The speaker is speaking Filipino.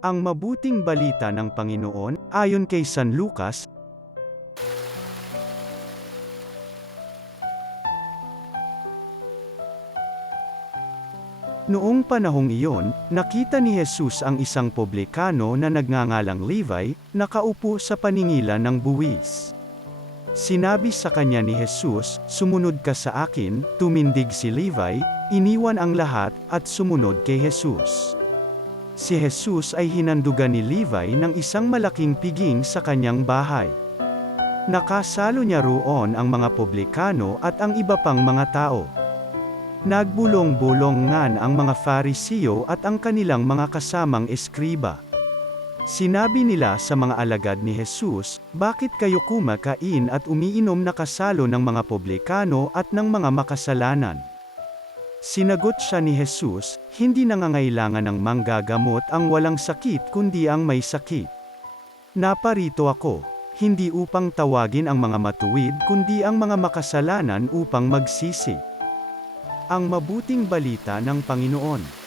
Ang mabuting balita ng Panginoon, ayon kay San Lucas. Noong panahong iyon, nakita ni Jesus ang isang publikano na nagngangalang Levi, nakaupo sa paningilan ng buwis. Sinabi sa kanya ni Jesus, "Sumunod ka sa akin." Tumindig si Levi, iniwan ang lahat, at sumunod kay Jesus. Si Jesus ay hinandugan ni Levi ng isang malaking piging sa kanyang bahay. Nakasalo niya roon ang mga publikano at ang iba pang mga tao. Nagbulong-bulongan ang mga Fariseo at ang kanilang mga kasamang eskriba. Sinabi nila sa mga alagad ni Jesus, "Bakit kayo kumakain at umiinom na kasalo ng mga publikano at ng mga makasalanan?" Sinagot siya ni Jesus, "Hindi nangangailangan ng manggagamot ang walang sakit kundi ang may sakit. Naparito ako, hindi upang tawagin ang mga matuwid kundi ang mga makasalanan upang magsisi." Ang mabuting balita ng Panginoon.